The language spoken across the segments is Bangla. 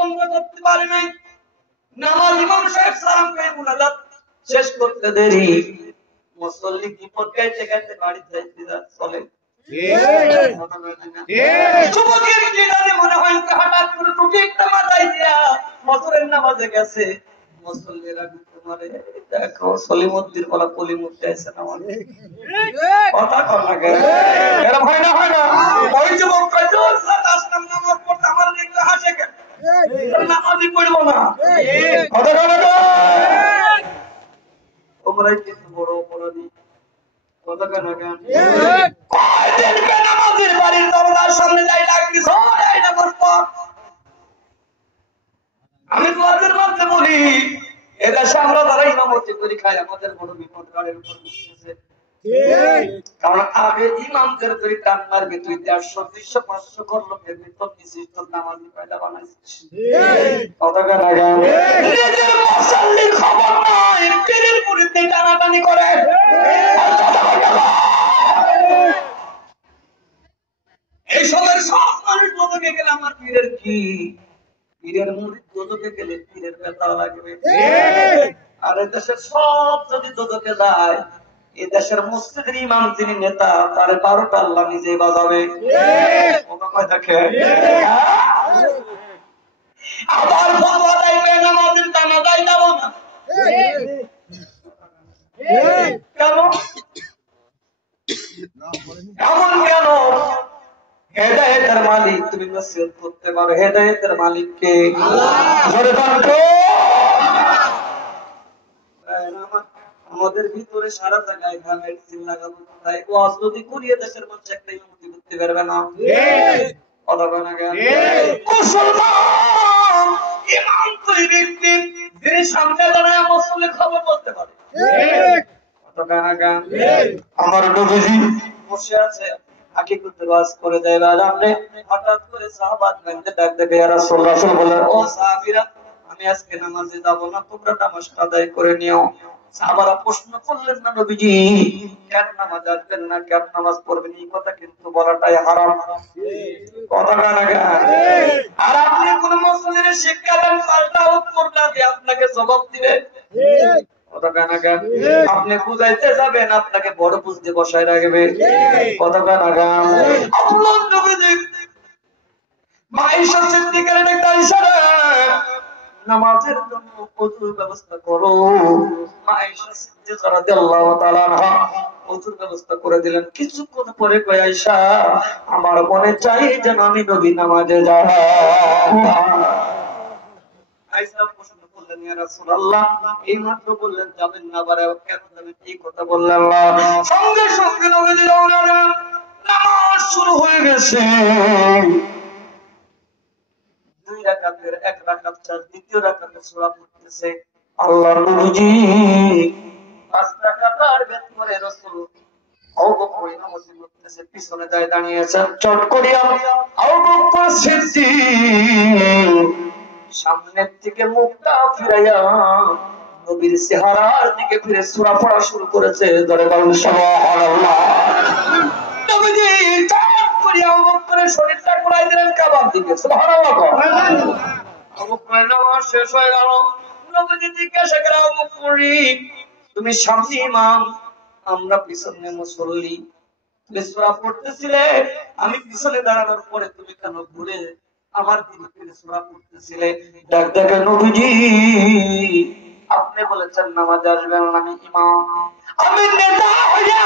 বন্ধ করতে পারে নাই। নামাজ ইমাম সাহেব সালাম করে মুনাজাত শেষ করতে দেরি, মুসল্লি কি পড়তে গাইতে বাড়ি যাইতে চলে। যুবকের কি জানে মনে হয় হঠাৎ করে টুটি একটা মাথায় দিয়া ফজরের নামাজে গেছে, মুসল্লিরা তোমারে দেখো সলিমউদ্দিন বলা কলিমুদ্দিন আছে নামাজ কথা কর না কেন এরকম হয় না ওই যুবক কইতো আসলাম নামাজ পড়তে আমার দেখতে হাসে কেন নামাজই পড়বো না কথা কর না তোমরাই কিন্তু বড় অপরাধী কথা কর না কেন কয়দিন বেনামাজির বাড়ির দরজার সামনে যাই ডাকতিস এই নামাজ পড়। আমি তোমাদের মধ্যে বলি এটা আমরা যারা ইমামতি করি খাই আমাদের বড় বিপদ গাড়ির উপর বসতেছে। কারণ আগে ইমামদের তুই টান মারবি তুই 150 200 500 ঘর লোকের ভিতর নিছিস তোর নামাজি পয়দা বানাইছিস কতটা লাগা নিজের মুসল্লির খবর নাই পীরের মুরিদে টানাটানি করে এই সময়ের সব মানুষ বলতে গেলে আমার পীরের কি পীরের মুরিদ দোদকে গেলে পীরের ব্যথা লাগবে। আর দেশের সব যদি দোদকে যায় এই দেশের মসজিদের ইমাম যিনি নেতা তার 12টা আল্লাহ নিজেই বাজাবে দেখে। আবার ফতোয়া দেয় নামাজের টানা যায় যাব না কেন এমন কেন? হেদায়েতের মালিক তুমি নসিহত করতে পারো, হেদায়েতের মালিক কে? জোরে বলো। আমাদের ভিতরে সারা জায়গায় ঘামের চিল লাগানো তাই ওয়াজ যদি করিয়ে দেশের মানুষ একটা ইমামতি করতে পারবে না মুসলমান ইমাম তো এই ব্যক্তি যিনি সামনে দাঁড়ায় মুসলিমের খবর বলতে পারে। আমার নবীজি বসে আছে হাকিকতের ওয়াজ করে দেয় রামনে হঠাৎ করে সাহাবাত গঞ্জে ডাক দেবে ইয়া রাসূলুল্লাহ বলেন ও সাহাবীরা আমি আজকে নামাজে যাব না তোমরা নামাজটা আদায় করে নিও। সাহাবারা প্রশ্ন করলেন না নবীজি কেন নামাজ আসবেন না কেন নামাজ পড়বেন এই কথা কিন্তু বলাটাই হারাম কথা না আর আপনি কোন মুসলিমের শিক্ষা দেন পাল্টা উত্তর না দিয়ে আপনাকে জবাব দিবে কথা না কেন আপনি বুঝাইতে যাবেন আপনাকে বড় বুঝতে বসায় রাখবে কথা না কেন আল্লাহ নবীজি মাইশা সিদ্দিকের একটা ইশারা নামাজের জন্য ওযুর ব্যবস্থা করো। আয়েশা সিদ্দিকা রাদিয়াল্লাহু তাআলা আনহা ওযুর ব্যবস্থা করে দিলেন। কিছুক্ষণ পরে কয় আয়েশা আমার মনে চাই যেন আমি নবী নামাজে যাই। আয়েশা প্রশ্ন করলেন ইয়া রাসূলুল্লাহ এইমাত্র বললেন যাবেন না বারে কেন যাবেন এই কথা বললেন না সঙ্গে সঙ্গে নবীজি নামাজ শুরু হয়ে গেছে। দুই রাকাতের এক রাকাত ছাড়া দ্বিতীয় রাকাতে সূরা পড়তেছে আল্লাহর নবীজি 5 রাকাতের ভেতরে রাসূল আবু বকর নামাজি পড়তেছে পিছনে যায় দাঁড়িয়েছেন চট করিয়া আবু বকর সিদ্দিক সামনের দিকে মুখটা ফিরাইয়া নবীর চেহারার দিকে ফিরে সূরা পড়া শুরু করেছে ধরে বলেন সুবহানাল্লাহ। নবীজি আবু বকরের শরীরটা ঘুরাই দিলেন কাবার দিকে সুবহানাল্লাহ। আবু বকরের নামাজ শেষ হয়ে গেল। নবীজি জিজ্ঞাসা করে আবু বকর তুমি সামনে ইমাম আমরা পিছনে মুসল্লি তুমি সূরা পড়তেছিলে আমি পিছনে দাঁড়ানোর পরে তুমি কেন ঘুরে আমার দিকে ফিরে সূরা পড়তেছিলে? ডাক দেখে নবীজি আপনি বলেছেন নামাজ আসবেন আমি ইমাম আমি নেতা হইয়া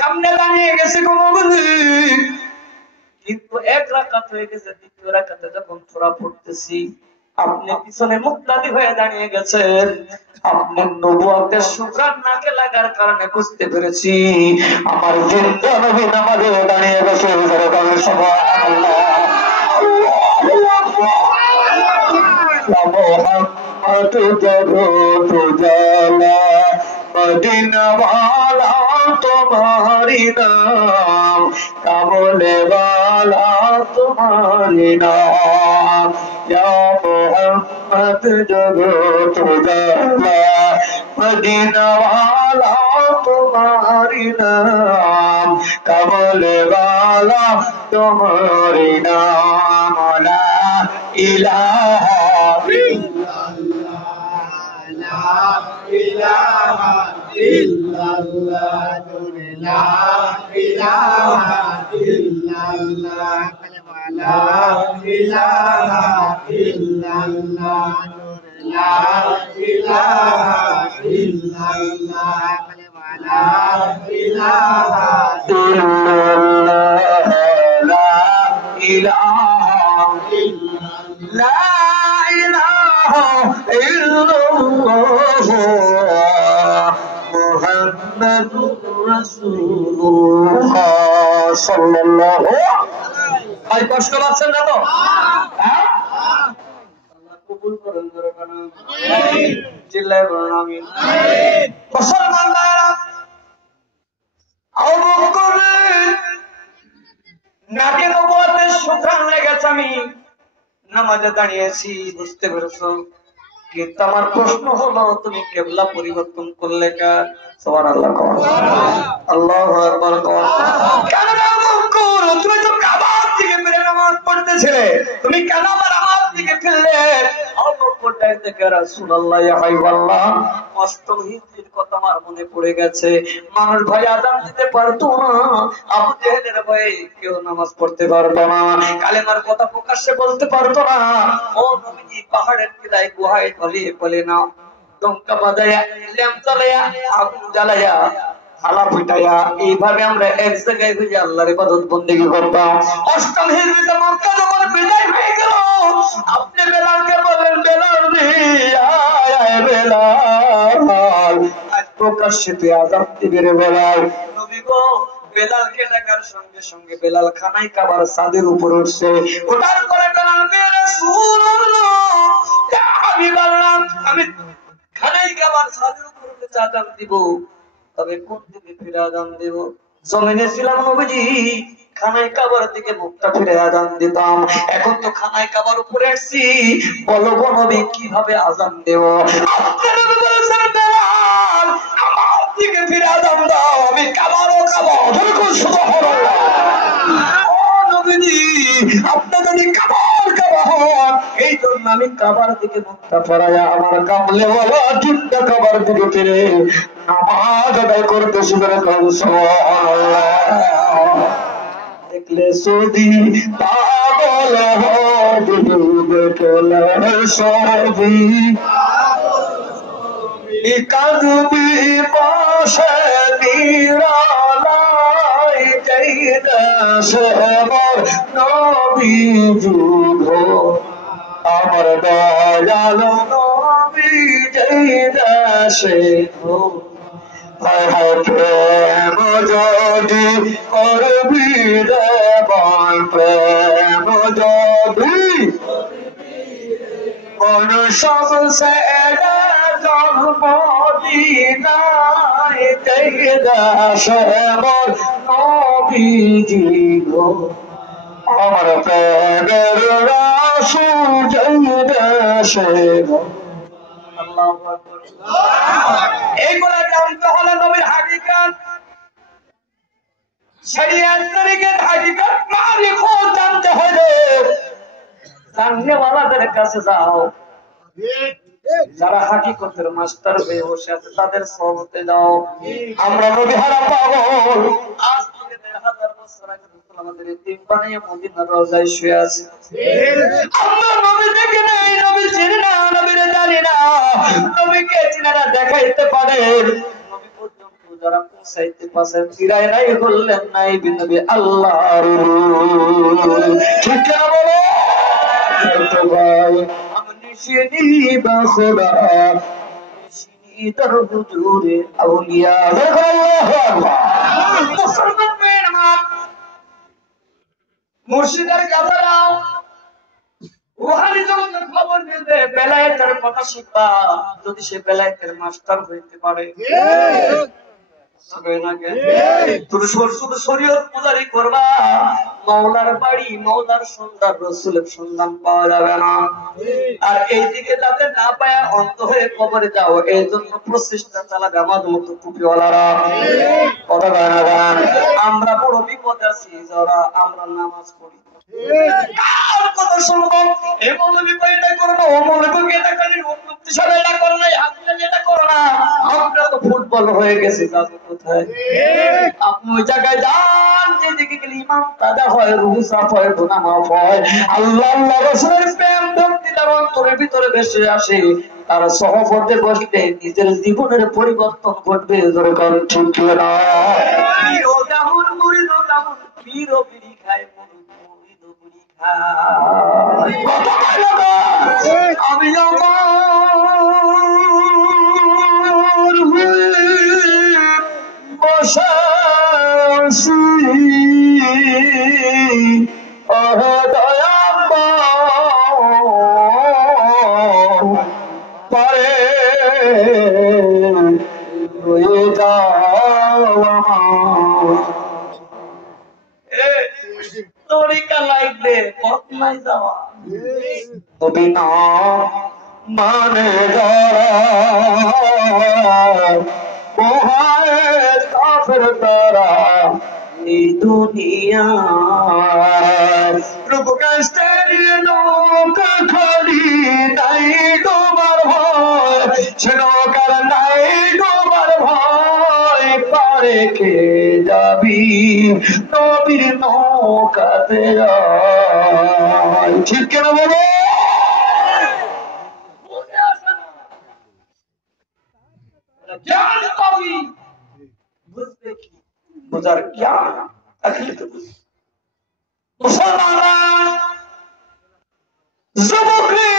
সামনে দাঁড়িয়ে গেছি গো নবীজি কিন্তু এক রাকাত হয়ে গেছে দ্বিতীয় রাকাতে যখন সূরা পড়তেছি আপনি পিছনে মুক্তাদি হয়ে দাঁড়িয়ে গেছেন। আপনার নবুয়তের সুঘ্রাণ নাকে লাগার কারণে বুঝতে পেরেছি আমার জিন্দা নবী নামাজে দাঁড়িয়ে গেছে সুবহানাল্লাহ। মোহাম্মদ জগত জালা মদিনা वाला तुम्हारी नाम कमले वाला तुम्हारी नाम या मोहम्मद जगत जाना मदीना वाला तुम्हारी नाम, कमले वाला तुम्हारी नाम, ला इलाहा لا إله إلا الله لا إله إلا الله لا إله إلا الله لا إله إلا الله لا إله إلا الله لا إله لا إله إلا الله محمد رسول الله صلى الله ভাই কষ্ট পাচ্ছেন না তো? হ্যাঁ, আল্লাহ কবুল করেন। চিল্লায় বলুন আমিন। মুসলমান ভাইরা, আবু বকরের নাকে নবুয়তের সুঘ্রাণ লেগেছে। আমি নামাজে দাঁড়িয়েছি, বুঝতে পেরেছো? কিন্তু আমার প্রশ্ন হলো, তুমি কেবলা পরিবর্তন করলে কার? সুবহানাল্লাহ কও, আল্লাহু আকবার কও। কেন আবু বকর, তুমি তো কাবার দিকে ফিরে নামাজ পড়তেছিলে, তুমি কেন আবার আমার দিকে ফিরলে? আবু বকর ডাকতে কে রাসূলুল্লাহ, ইয়া হাবিবাল্লাহ, অষ্টম হিজরির কথা আমার মনে পড়ে গেছে। মানুষ ভয়ে আযান দিতে পারতো না, আবু জেহেলের ভয়ে কেউ নামাজ পড়তে পারতো না, কালেমার কথা প্রকাশ্যে বলতে পারতো না। ও নবীজি পাহাড়ের টিলায় গুহায় পালিয়ে পালিয়ে না দমকা বাজায়া, ল্যাম্প জ্বালায়া, আগুন জ্বালায়া, থালা পিটাইয়া, এইভাবে আমরা এক জায়গায় হয়ে আল্লাহর ইবাদত বন্দেগী করতাম। অষ্টম হিজরিতে মক্কা যখন বিজয় হয়ে গেল, আপনি বেলালকে বললেন, বেলাল রে, আয় আয় বেলাল, আজ প্রকাশ্যে তুই আযান দিবি রে বেলাল। নবী গো, বেলালকে ডাকার সঙ্গে সঙ্গে বেলাল খানায় কাবার ছাদের উপর উঠছে। ওঠার পরে বেলালকে, রাসূলুল্লাহ, ইয়া হাবিবাল্লাহ, আমি খানায় কাবার ছাদের উপর উঠে আযান দিব, তবে কোন দিকে ফিরে আযান দেব? জমিনে ছিলাম নবীজি, খানায় কাবার দিকে মুখটা ফিরে আযান দিতাম। এখন তো খানায় কাবার উপরে আসছি, বলো গো নবী, কিভাবে আযান দেব? আপনি নবী বলেছেন, বেলাল আমার দিকে ফিরে আযান দাও, আমি কাবারও কাবা। ধরুন সুবহানাল্লাহ। ও নবীজি, আপনি যদি কাবার কাবা হন, এই জন্য আমি কাবার দিকে মুখটা ফেরাইয়া আমার কামলেওয়ালা চিন্তা কাবার দিকে ফিরে নামাজ আদায় করতে শুরু করব। সুবহানাল্লাহ। দেখলে সদি পাগল হবে, দেখলে সদি কাঁদবি পাশে নিরালাই, যেই দেশে মোর নবীজি গো, আমার দয়াল নবী যেই দেশে গো, হায় হায় প্রেম যদি করবি রে ভাই, প্রেম যদি কোন সবসে মদিনায়, যেই দেশে মোর নবীজি গো, আমার প্রেমের রাসূল যেই দেশে গো। আল্লাহু আকবার। এইগুলা জানতে হলে নবীর হাকিকত, শরীয়ত তরিকার হাকিকত মারিফত জানতে হলে জাননেওয়ালাদের কাছে যাও। যারা হাকিকতের মাস্টার হয়ে বসে আছে তাদের সহবতে যাও। আমরা নবী হারা পাগল, আজ থেকে 1000 বছর আগে আমাদের এতিম বানিয়ে মদিনার রওজায় শুয়ে আছে। আমরা নবী দেখি নাই, নবী চিনি না, নবীরে জানি না, নবীকে চিনারা দেখাইতে পারে, নবী পর্যন্ত যারা পৌঁছাইতে পারছে ফিরায় নাই, বললেন নাই বিনবী আল্লাহর রাসূল। ঠিক না বলো? তো ভাই আমনি শিনি বাখরা শিনি দর হুজুরে আউলিয়া। আল্লাহু আকবার। মুসলমান মেয়ের মা, মুর্শিদের কাছে যাও, রুহানি জগতের খবর নিতে, বেলায়েতের কথা শিখবা। যদি সে বেলায়েতের মাস্টার হইতে পারে, তুমি শুধু শরীয়ত পূজারি করবা, মাওলার বাড়ি, মাওলার সন্ধান, রসুলের সন্ধান পাওয়া যাবে না। আর এইদিকে যাতে না পায় অন্ত হয়ে কবরে যাও, এই জন্য প্রচেষ্টা চালাবে আমাদের মতো টুপিওয়ালারা। কথা বলে না গান। আমরা বড় বিপদ আছি যারা আমরা নামাজ পড়ি। কার কথা শুনবো? এ মৌলবী এটা করো না, ও মৌলবী এটা করেন, ও মুফতি সাহেব এটা করো না, আপনি এটা করো না। আমরা তো ফুটবল হয়ে গেছি, যাবো কোথায়? আপনি ওই জায়গায় যান যেদিকে গেলে ইমাম তাজা হয়, রুহু সাফ হয়, গুনাহ মাফ হয়, আল্লাহ আল্লাহ রাসূলের প্রেম ভক্তি তার অন্তরের ভিতরে ভেসে আসে। তার সহবতে বসলে নিজের জীবনের পরিবর্তন ঘটবে। জোরে বলেন ঠিক কি না? পীরও যেমন মুরিদও তেমন, পীরও বিড়ি খায়, মুরিদও বিড়ি খায়। আমি আমার বসে আছি পরে তরিকা লাগবে পথ নাই যাওয়া তবে না মানে কাফের তারা এই দুনিয়া রূপ কাস্তের নৌকা খালি নাই ডোবার ভয়, সে নৌকার নাই ডোবার ভয়, পারে কে যাবি নবীর নৌকাতে আয়। ঠিক কেন বলো? জ্ঞান পাবি, বুঝবে কি বুঝার জ্ঞান আসলে তো মুসলমান যুবকরে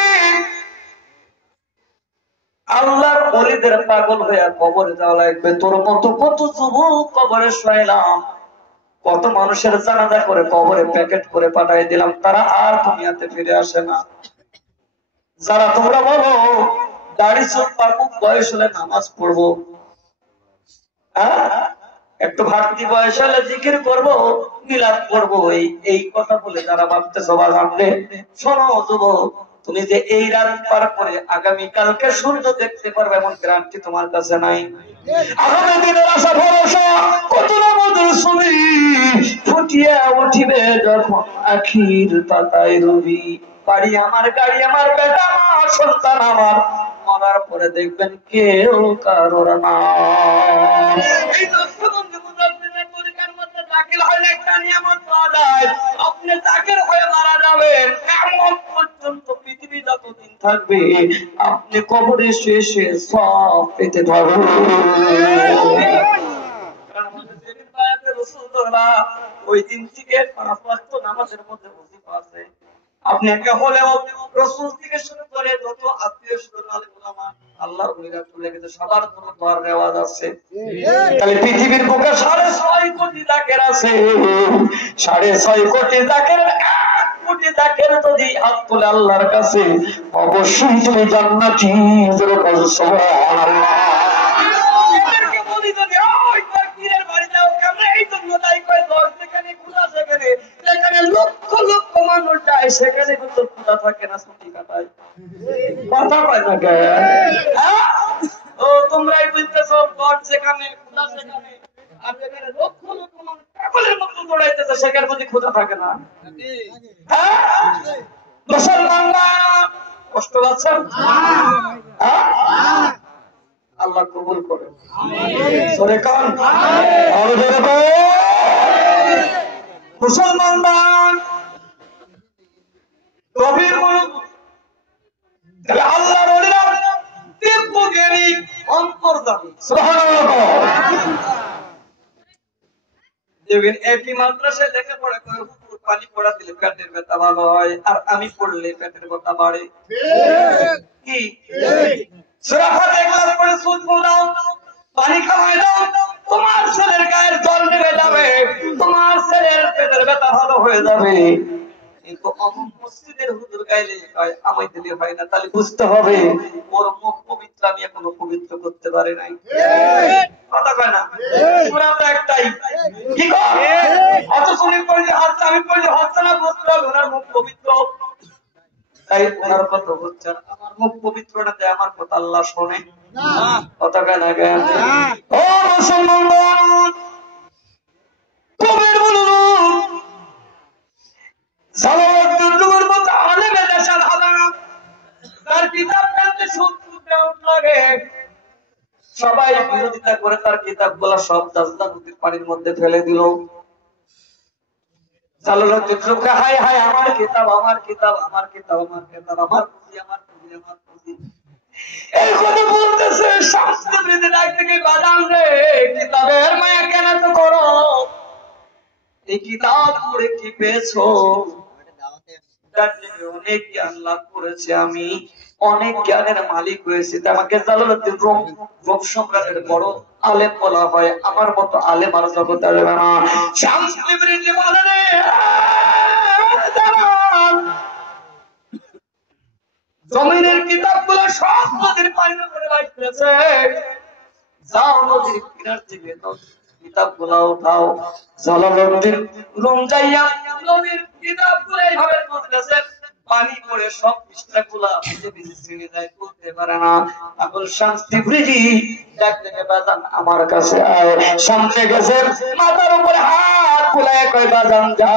আল্লাহর ওলিদের পাগল হয়ে কবরে যাওয়া লাগবে। তোর মতো কত যুবক কবরে শোয়াইলাম, কত মানুষের জানাজা করে কবরে প্যাকেট করে পাঠাই দিলাম, তারা আর দুনিয়াতে ফিরে আসে না। যারা তোমরা বলো দাড়ি চুল পাকু বয়স হলে নামাজ পড়বো, একটু ভাবতি বয়স হলে জিকির করবো, মিলাদ করবো, এই কথা বলে যারা ভাবতেছো বা ভাবলে শোনো যুবক, তুমি যে এই রাত পার করে আগামী কালকে সূর্য দেখতে পারবে এমন গ্যারান্টি তোমার কাছে নাই। আগামী দিনের আশা ভরসা কত না মধুর ছবি ফুটিয়ে উঠিবে যখন আখির পাতায় রবি। বাড়ি আমার, গাড়ি আমার, বেটা আমার, সন্তান আমার, মরার পরে দেখবেন কেউ কারোর না। আপনি জাকির হয়ে মারা যাবেন, কেমন পর্যন্ত পৃথিবী যতদিন থাকবে আপনি কবরে শেষে সব পেতে পারবেন। ওই দিন থেকে নামাজের মধ্যে ওয়াজিফা আছে। আপনি একে হলেও রাসূল থেকে শুরু করে যত আত্মীয় স্বজন আল্লাহর ওলিরা চলে গেছে, সবার জন্য দোয়ার রেওয়াজ আছে। তাহলে পৃথিবীর বুকে 6.5 কোটি জাকির আছে, 6.5 কোটি জাকিরের 1 কোটি জাকির যদি হাত তুলে আল্লাহর কাছে, অবশ্যই তুমি জান্নাতি। জোরে বলো সুবহানাল্লাহ। এদেরকে বলি যদি ওই তাকবীরের বাড়ি যাও কেমন, এই জন্য তাই কয় দশ যেখানে খোলা সেখানে, যেখানে লক্ষ লক্ষ মানুষ যায় সেখানে কিন্তু খোলা থাকে না, ছুটি কাটায়। কথা কয় না কে? ও তোমরাই বুঝতেছো, দশ যেখানে খোলা সেখানে, আর যেখানে লক্ষ লক্ষ মানুষ পাগলের মতো দৌড়াইতেছে সেখানে যদি খোঁজা থাকে না। মুসলমানরা কষ্ট পাচ্ছেন? আল্লাহ কবুল করে। মুসলমানরা গভীর আল্লাহর ওলিরা দিব্য জ্ঞানী অন্তর্যামী। দেখবেন একই মাদ্রাসায় লেখাপড়া করে পানি পড়া দিলে পেটের ব্যথা ভালো হয়, আর আমি পড়লে পেটের ব্যথা বাড়ে। কি সূরা ফাতিহা ক্লাস পড়ে সুদ পড়াও, পানি খাওয়াই দাও, তোমার ছেলের গায়ের জল নেমে যাবে, তোমার ছেলের পেটের ব্যথা ভালো হয়ে যাবে। কিন্তু অমুক মসজিদের হুজুর গাইলে হয় আমায় দিলে হয় না, তাহলে বুঝতে হবে ওর মুখ পবিত্র, আমি এখনো পবিত্র করতে পারি নাই। কথা কয় না? সূরা তো একটাই, কি কর অত তুমি পড়লে হচ্ছে, আমি পড়লে হচ্ছে না, বুঝতে হবে ওনার মুখ পবিত্র। তাই ওনার কথা হচ্ছে, আমার মুখ পবিত্র না, তাই আমার কথা আল্লাহ শোনে না। কথা কয় না কেন? ও মুসলমান, কবির বলুন সালাওয়াতুল্লাহর মতো আলেমে দেশাল হাদারা, তার কিতাব পড়তে শুনতে লাগে, সবাই বিরোধিতা করে তার কিতাবগুলো সব দাজলা নদীর পানির মধ্যে ফেলে দিল। জালালউদ্দিন রুমকে হায় হায়, আমার কিতাব, আমার কিতাব, আমার কিতাব, আমার কিতাব, আমার পুঁজি, আমার পুঁজি, আমার পুঁজি, এই কথা বলতেছে। শাস্তি বৃদ্ধি ডাক থেকে বাজান রে, কিতাবের মায়া কেন তো করো? এই কিতাব পড়ে কি পেয়েছো? অনেক জ্ঞান লাভ করেছে, আমি অনেক জ্ঞানের মালিক হয়েছি, আমাকে জালালউদ্দিন রুম সম্রাটের বড় আলেম বলা হয়। আমার মতো আলেম আর জগতে আসবে না। শামসুল বৃদ্ধি বলে রে, জমিনের কিতাবগুলো সব নদীর পানির উপরে ভাসতেছে, যাও নদীর কিনার থেকে কিতাবগুলো উঠাও। জালালউদ্দিন রুম যাইয়া নদীর কিতাবগুলো এইভাবে তুলতেছে, পানি পড়ে সব পৃষ্ঠাগুলা ভিজে ভিজে ছিঁড়ে যায়, তুলতে পারে না। আবুল শামস তিবরিজি ডাক থেকে বাজান আমার কাছে আয়। সামনে গেছে, মাথার উপরে হাত বুলায় কয় বাজান যা,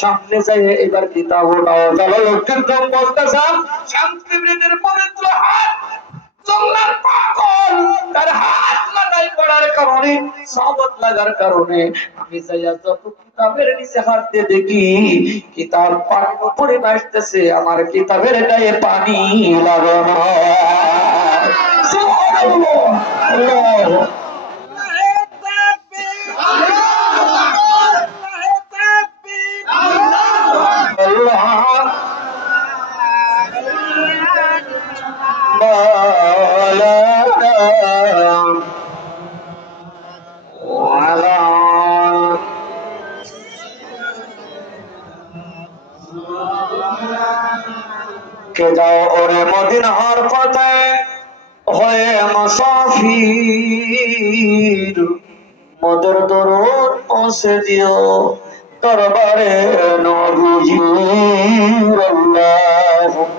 সামনে যাই এবার কিতাব উঠাও। জালালউদ্দিন রুম বলতেছে, শামস তিবরিজির পবিত্র হাত জঙ্গলার পাগল, তার হাত মাথায় পড়ার কারণে, সাবত লাগার কারণে আমি যাইয়া যত কিতাবের নিচে হাত দিয়ে দেখি কিতাব পানির উপরে ভাসতেছে, আমার কিতাবের গায়ে পানি লাগানো। সুবহানাল্লাহ, আল্লাহু কে যাও ওরে মদিনার পথে হয়ে মুসাফির, মদের দরুদ পৌঁছে দিও দরবারে নবীজির। আল্লাহুম্মা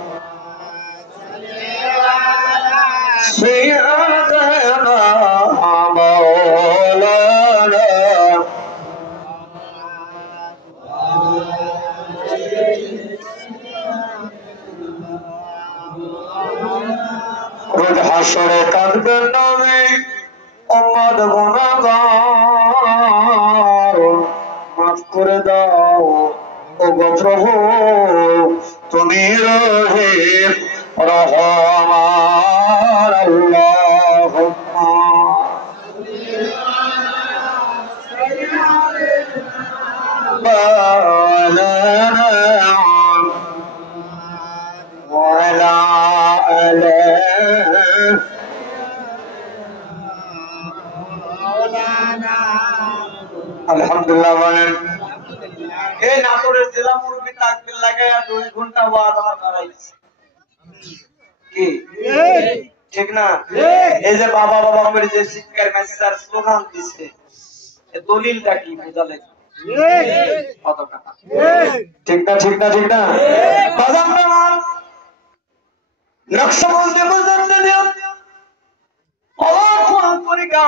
সাইয়্যিদানা মাওলানা রোজ হাসরে কাঁদবেন নবী, উম্মত গুনাহগার, মাফ করে দাও ওগো প্রভু, তুমি রহিম রহমান। আল্লাহুম্মা মাওলানা ওয়ালা আলা আলহামদুলিল্লাহ বলেন। এই নাটোরের জেলা মুরব্বী তাকবীর লাগায়া 2 ঘন্টা ওয়াজ আমার করাইছে, কি ঠিক না? এই যে বাবা বাবা করে যে শিক্ষার মেসেজ স্লোগান দিছে, এই দলিলটা কি বুঝালে? কত টাকা? ঠিক না, ঠিক না, ঠিক না? বাজার না নকশবন্দি বুঝতে দিও, কোন তরিকা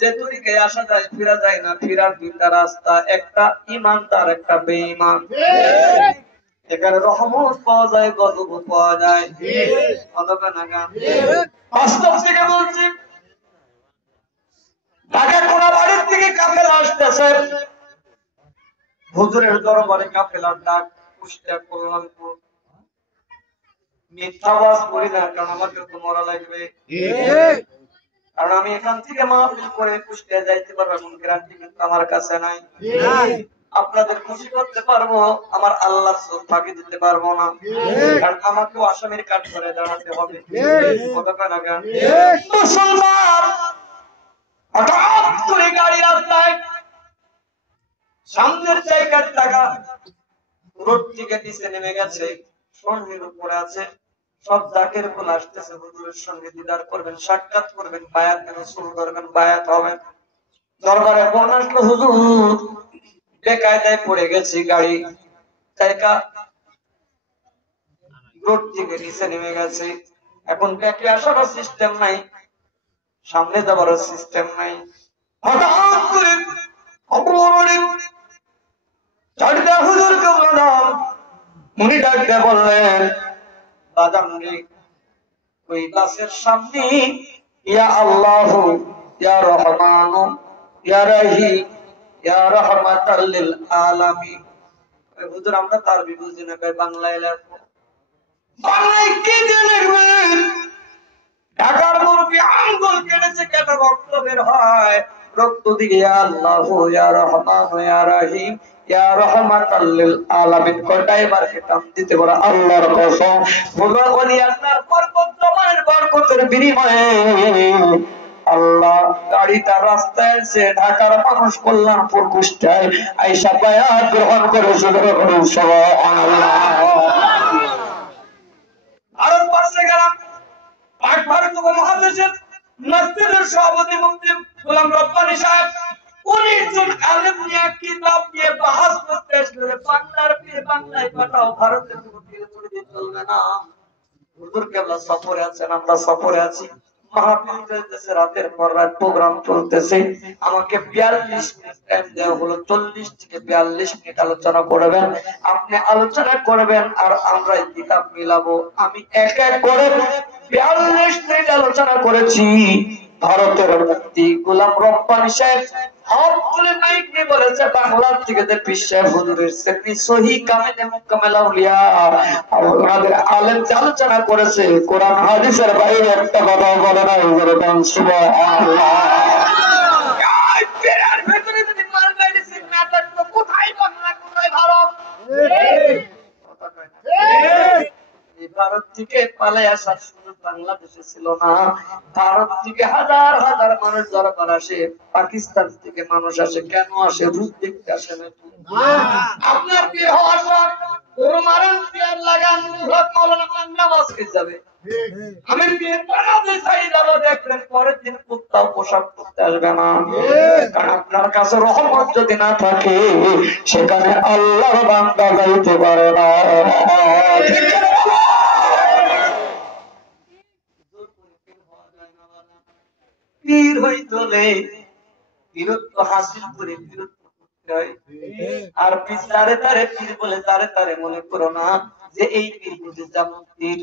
যে তরিকায় আসা যায় ফিরা যায় না, ফিরার দুইটা রাস্তা, একটা ঈমানদার, একটা বেঈমান। এখানে রহমত পাওয়া যায়, গজব পাওয়া যায়। বাস্তব থেকে বলছি, ঢাকা কোনাবাড়ির থেকে কাফেলা আসতেছে, হুজুরের দরবারে কাফেলার ডাক, কুষ্টিয়া কল্যাণপুর। মিথ্যাবাদ করি না, কারণ আমাকে তো মরা লাগবে, কারণ আমি এখান থেকে মাহফিল করে কুষ্টিয়া যাইতে পারবো এমন গ্যারান্টি কিন্তু আমার কাছে নাই। আপনাদের খুশি করতে পারবো, আমার আল্লাহর চোখ ফাঁকি দিতে পারবো না, কারণ আমাকেও আসামির কাঠ করে দাঁড়াতে হবে। মুসলমান হঠাৎ করে গাড়ি রাস্তায় সামনের জায়গার টাকা রোড থেকে নিচে নেমে গেছে, স্বর্ণের উপরে আছে। সব জাকের বলে আসতেছে হুজুরের সঙ্গে দিদার করবেন, সাক্ষাৎ করবেন, বায়াত রাসূল ধরবেন, বায়াত হবেন। দরবারে ফোন আসলো, হুজুর বেকায়দায় পড়ে গেছি, গাড়ি চাইকা রোড থেকে নিচে নেমে গেছে। এখন ব্যাকে আসারও সিস্টেম নাই, সামনে যাবারও সিস্টেম নাই। হঠাৎ করে হুজুরকে বললাম, উনি ডাকতে বললেন, বাজার ওই বাসের সামনে ইয়া আল্লাহ ইয়া রহমান ইয়া রহিম ইয়া রাহমাতাল লিল আলামিন। হুজুর আমরা তারবি বুঝি না, বাংলায় লেখো। বাংলায় কি দিয়ে লিখবেন? ঢাকার মুরব্বি আঙ্গুল কেটেছে, কেটে রক্ত বের হয়, রক্ত দিয়ে ইয়া আল্লাহ ইয়া রহমান ইয়া রহিম ইয়া রাহমাতাল লিল আলামিন কয়টা এবার হিতাম দিতে পারে আল্লাহর কসম। বলবা ওলি আল্লাহর বরকত, জমানের বরকতের বিনিময়ে আল্লাহ গাড়িটা রাস্তায় এসে ঢাকার মানুষ কল্যাণপুর কুষ্টায় আইসা বায়াত গ্রহণ করে সুবহানাল্লাহ। ভারতবর্ষে গেলাম, পাক ভারত উপমহাদেশের মসজিদের সভাপতি মুফতি গোলাম রব্বানী সাহেব 19 জন আলেম নিয়ে কিতাব নিয়ে বাহাস করতে আসলেন। বাংলার পীর বাংলায় পাঠাও, ভারতের পীর পড়ে দিয়ে চলবে না। হুজুর কেবলা সফরে আছেন, আমরা সফরে আছি। মাহফিল চলতেছে, রাতের পর রাত প্রোগ্রাম চলতেছে। আমাকে 42 মিনিট টাইম দেওয়া হলো, 40 থেকে 42 মিনিট আলোচনা করবেন। আপনি আলোচনা করবেন আর আমরা কিতাব মিলাবো। আমি এক এক করে 42 মিনিট আলোচনা করেছি। ভারতের মুফতি গোলাম রব্বানী সাহেব হাত তুলে মাইক নিয়ে বলেছে, বাংলার থেকে যে পীর সাহেব হুজুরের সেমনি সহিহ কামেলে মুকাম্মেল আউলিয়া আমাদের আলেম আলোচনা করেছে, কোরআন হাদিসের বাইরে একটা কথা বলে না। হুজুর বলেন সুবহানাল্লাহ। এই পীরের ভিতরে যদি মাল মেডিসিন না থাকতো, কোথায় বাংলা কোথায় ভারত? কথা কয় না। ভারত থেকে পালায় আসার সুযোগ বাংলাদেশে ছিল না। ভারত থেকে হাজার হাজার মানুষ দরবার আসে, পাকিস্তান থেকে মানুষ আসে। কেন আসে? রূপ দেখতে আসে না। আপনার পীর হওয়ার পর গরু মারেন, পেয়ার লাগান, হক মাওলানা নামাজ খেয়ে যাবে। আমি পীর বানাতে চাই যাব, দেখলেন পরের দিন কুত্তাও পোশাক করতে আসবে না। কারণ আপনার কাছে রহমত যদি না থাকে, সেখানে আল্লাহর বান্দা যাইতে পারে না। পীর হইতলে বীরত্ব হাসিল করে বীরত্ব করতে হয়। আর পীর তারে তারে পীর বলে তারে তারে মনে করো না যে এই পীর বুঝে যেমন পীর।